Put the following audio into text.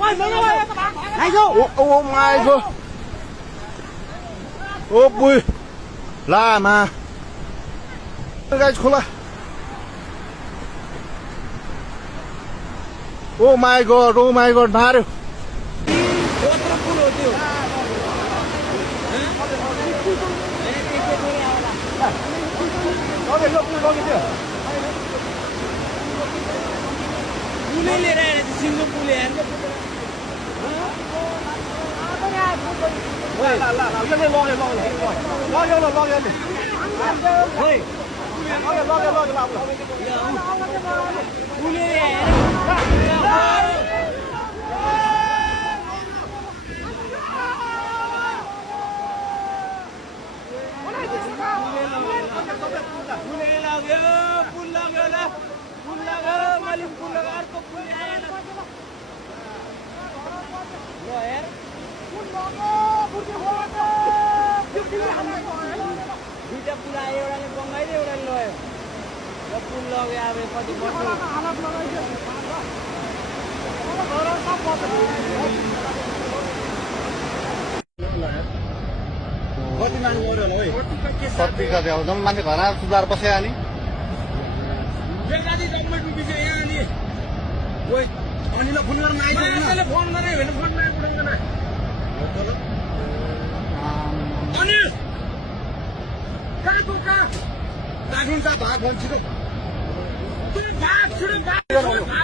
Oh my god. Oh boy. Lama. Guys, खोला. Oh my god, मार्यो. कति माग गर्यो होला ओइ कति कति आउँछ मान्छे घर सुधार बस्या अनि बेगादी जम्मै डुबिछ यहाँ अनि ओइ अनिले फोन गर्न आइछ हैन फोन गरे हैन फोन मा पुऱ्याउँदैन अनि कहाँ दाजुन का भाग भन्छ छिटो भाग छिटो